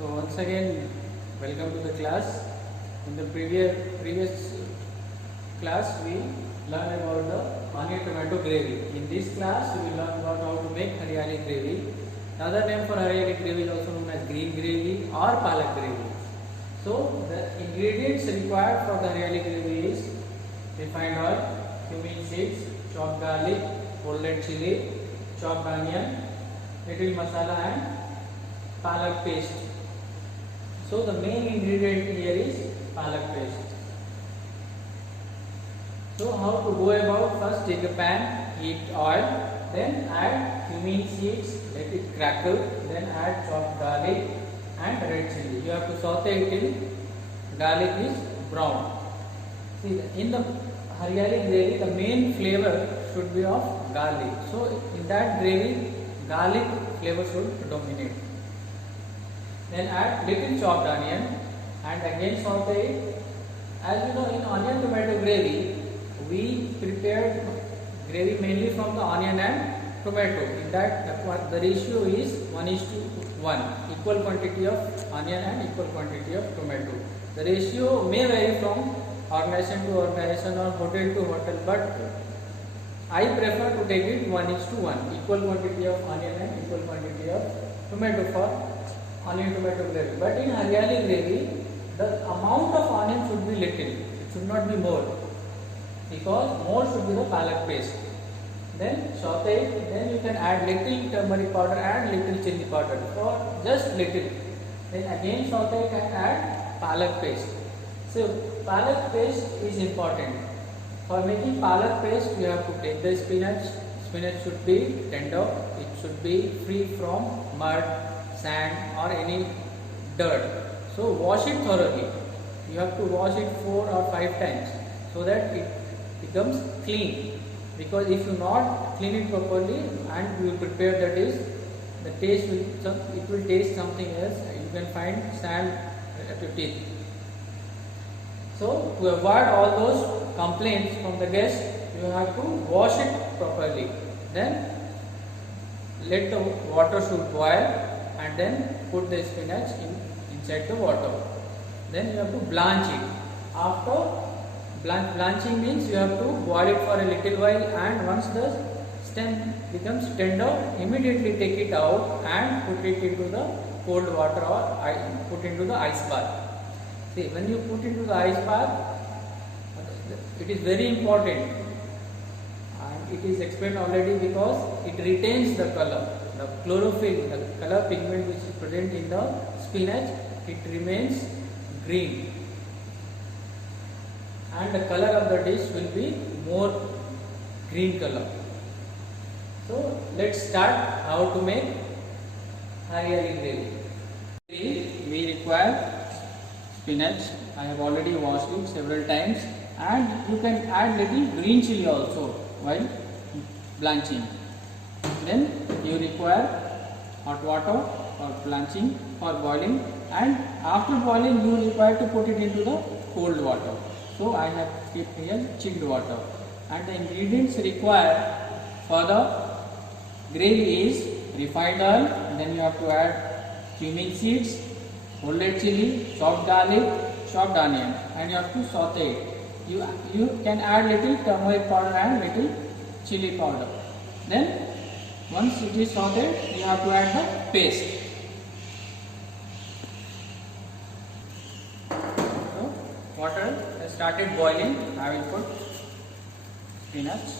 So once again, welcome to the class. In the previous class, we learned about the onion tomato gravy. In this class, we will learn about how to make haryali gravy. The other name for haryali gravy is also known as green gravy or palak gravy. So the ingredients required for the haryali gravy is refined oil, cumin seeds, chopped garlic, folded chili, chopped onion, little masala and palak paste. So the main ingredient here is palak paste. So how to go about? First take a pan, heat oil, then add cumin seeds, let it crackle, then add chopped garlic and red chili. You have to saute it till garlic is brown. See, in the haryali gravy, the main flavor should be of garlic. So in that gravy, garlic flavor should dominate. Then add little chopped onion and again saute it. As you know, in onion tomato gravy, we prepared gravy mainly from the onion and tomato. In that, the ratio is 1:1, equal quantity of onion and equal quantity of tomato. The ratio may vary from organization to organization or hotel to hotel, but I prefer to take it 1:1, equal quantity of onion and equal quantity of tomato for onion tomato gravy. But in haryali gravy, the amount of onion should be little, it should not be more, because more should be the palak paste. Then saute it, then you can add little turmeric powder and little chili powder, or just little. Then again saute it and add palak paste. So palak paste is important. For making palak paste, you have to take the spinach. Spinach should be tender, it should be free from mud, sand or any dirt. So wash it thoroughly. You have to wash it 4 or 5 times so that it becomes clean. Because if you not clean it properly and you prepare the dish, the taste will taste something else. You can find sand at your teeth. So to avoid all those complaints from the guests, you have to wash it properly. Then let the water should boil and then put the spinach inside the water. Then you have to blanch it. After blanching means you have to boil it for a little while, and once the stem becomes tender, immediately take it out and put it into the cold water or put into the ice bath. See, when you put into the ice bath, it is very important, and it is explained already, because it retains the color. The chlorophyll, the color pigment which is present in the spinach, it remains green, and the color of the dish will be more green color. So let's start how to make haryali gravy. We require spinach. I have already washed it several times, and you can add little green chili also while blanching. Then you require hot water for blanching, for boiling, and after boiling you require to put it into the cold water. So I have kept here chilled water. And the ingredients required for the gravy is refined oil, then you have to add cumin seeds, folded chili, chopped garlic, chopped onion, and you have to saute it. You can add little turmeric powder and little chili powder. Then once it is sauteed, you have to add the paste. So water has started boiling. I will put spinach.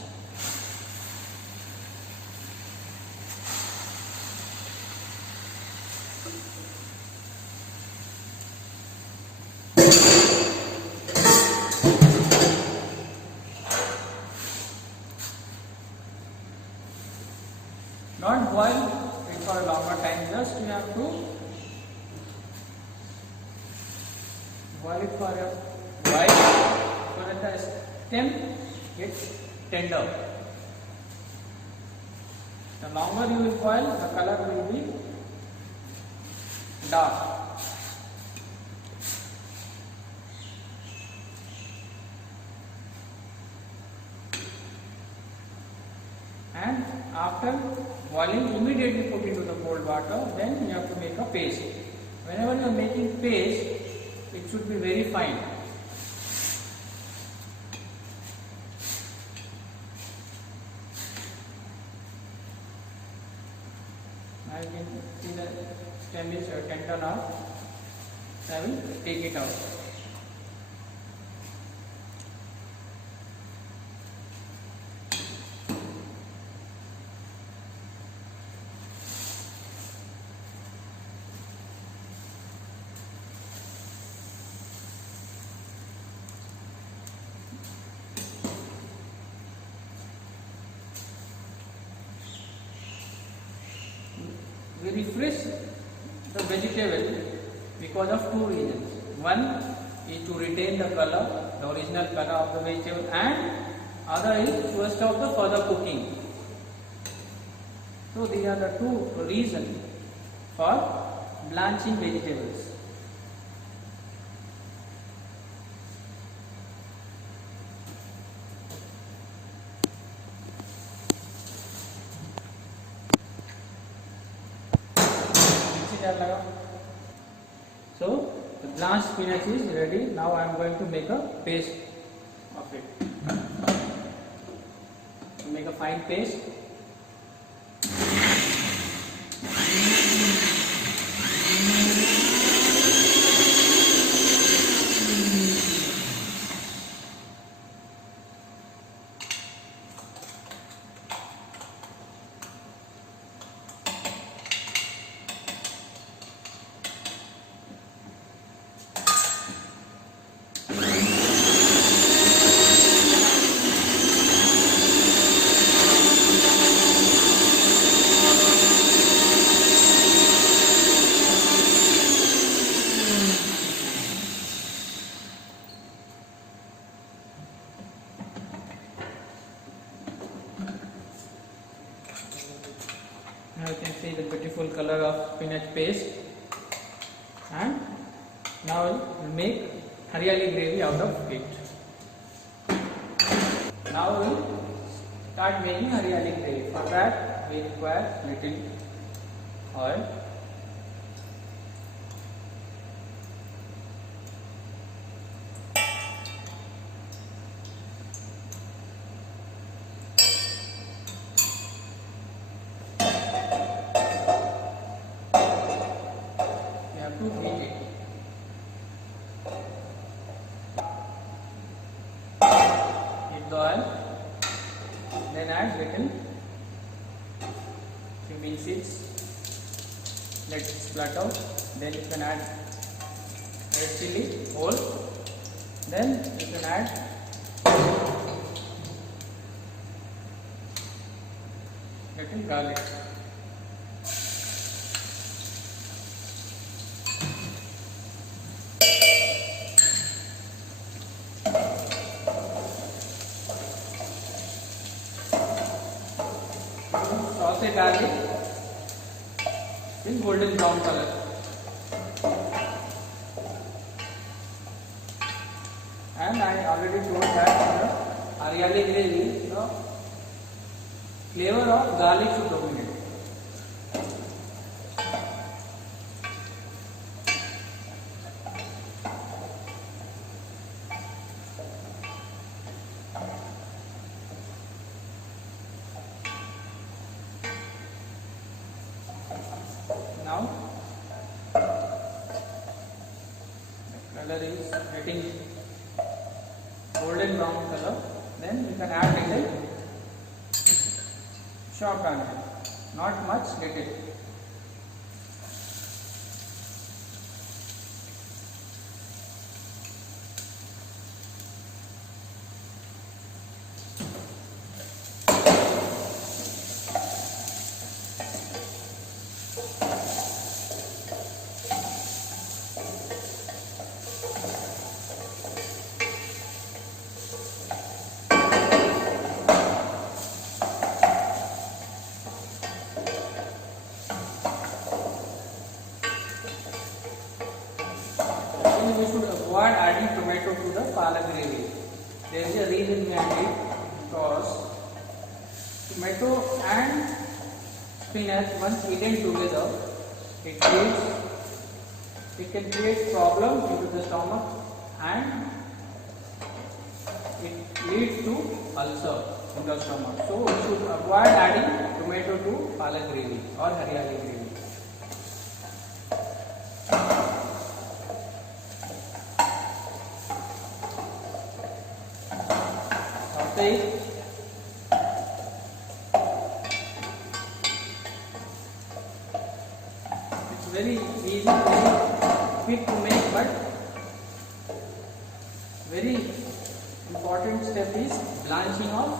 Not boil it for a longer time, just you have to boil it for a while so that the stem gets tender. The longer you will boil, the color will be dark. And after boiling, immediately put into the cold water. Then you have to make a paste. whenever you are making paste, it should be very fine. Now you can see the stem is tender now. So I will take it out. We refresh the vegetable because of two reasons. One is to retain the color, the original color of the vegetable, and other is to stop the further cooking. So these are the two reasons for blanching vegetables. So the blanched spinach is ready. Now I am going to make a paste of it. Make a fine paste. Now you can see the beautiful color of spinach paste, and now we'll make hariyali gravy out of it. Now we'll start making hariyali gravy. For that we require little oil. To heat it. Heat the oil, then add little cumin seeds, let it splatter out, then you can add red chili whole, then you can add little garlic. Saute garlic in golden brown color. And I already told that the hariyali gravy, the flavor of garlic should dominate. Now the color is getting golden brown color, then you can add little chopped onion, not much, little. We should avoid adding tomato to the palak gravy. There is a reason behind it, because tomato and spinach once eaten together, it gives it can create problem into the stomach and it leads to ulcer in the stomach. So we should avoid adding tomato to palak gravy or hariyali gravy. Saute it. It's very easy, very quick to make, but very important step is blanching of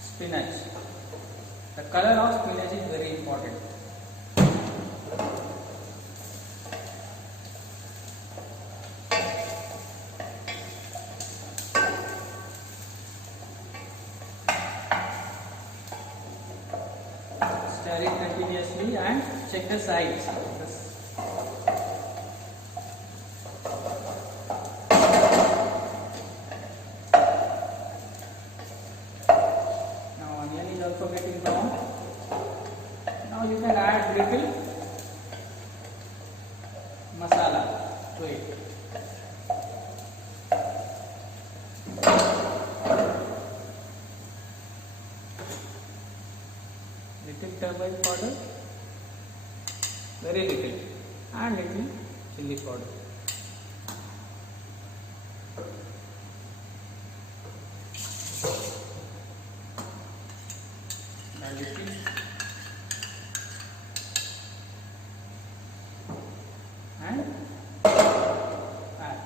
spinach. The color of spinach is very important. Stir it continuously and check the sides. Also getting brown. Now you can add little masala to it. Little turmeric powder, very little, and little chili powder. And add.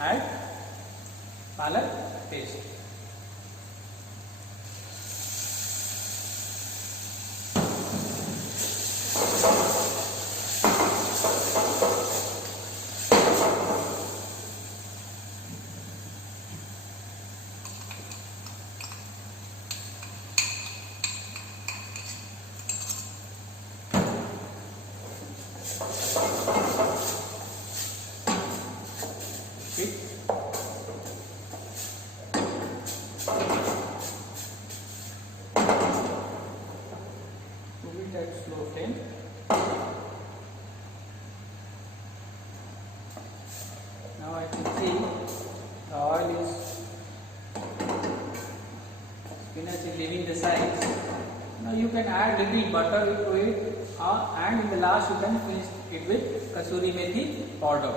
Add palak paste. At slow flame. Now I can see the oil is spinach is leaving the sides. Now you can add little butter to it, and in the last you can finish it with kasuri methi powder.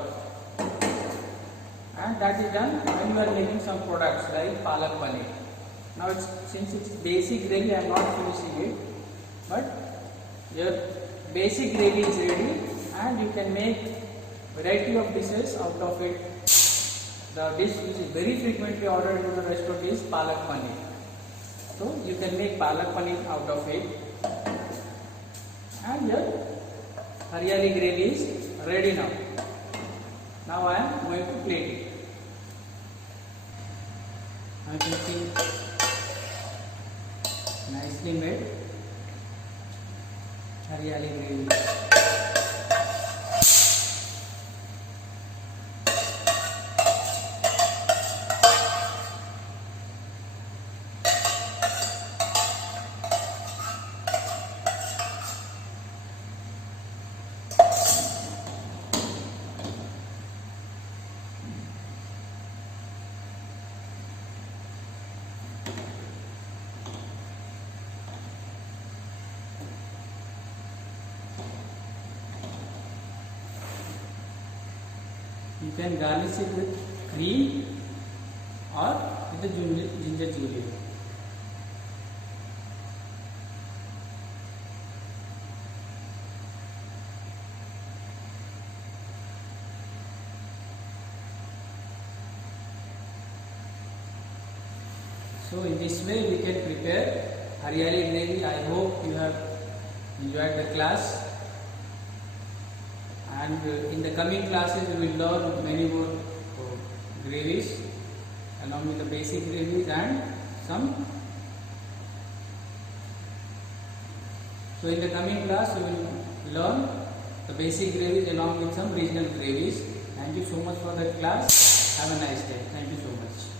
And that is done when you are making some products like palak paneer. Now since it's basic gravy, I am not finishing it, but your basic gravy is ready and you can make variety of dishes out of it. The dish which is very frequently ordered in the restaurant is palak paneer. So you can make palak paneer out of it. And your hariyali gravy is ready now. Now I am going to plate it. I can see nicely made hariyali gravy. You can garnish it with cream or with the ginger julienne. So in this way we can prepare hariyali gravy. I hope you have enjoyed the class. and in the coming classes we will learn many more gravies along with the basic gravies and some. So in the coming class we will learn the basic gravies along with some regional gravies. Thank you so much for the class. Have a nice day. Thank you so much.